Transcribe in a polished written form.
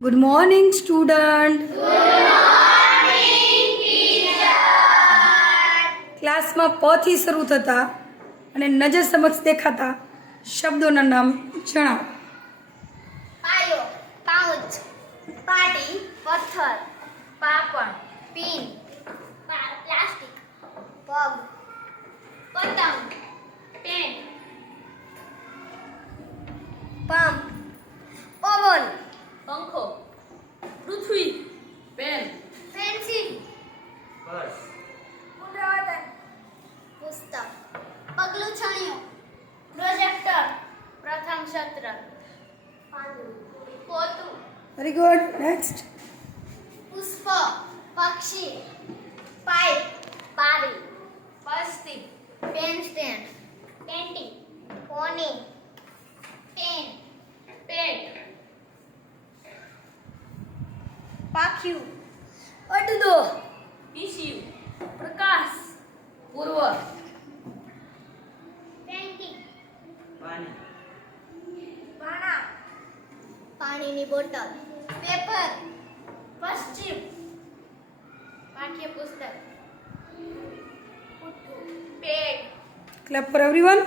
Good morning, student. ક્લાસમાં પ થી શરૂ થતા અને નજર સમક્ષ દેખાતા શબ્દોના નામ જણાવો. પાયો, પાઉચ, પાટી, પથ્થર, પાપડ, પિન, પ્લાસ્ટિક, પગ, પતંગ, પેન, પંપ, પવન, પંખો, પૃથ્વી, પેન, પેન્સિલ, બસ પુસ્તક, પગલું છણિયું, પ્રોજેક્ટર, પ્રથમ સત્ર, પોતું, વેરી ગુડ. નેક્સ્ટ. પુષ્પ, પક્ષી, પાઇપ, પારી, પસ્તી, pen stand, painting, pony, pen, પેટ, પાખ્યું, અડદો, ઈસ્યુ, પ્રકાશ, પૂર્વ, પેન્ટિંગ, પાણી પાણા, પાણીની બોટલ, પેપર, પશ્ચિમ, પાઠ્યપુસ્તક, પેટ. Clap for everyone.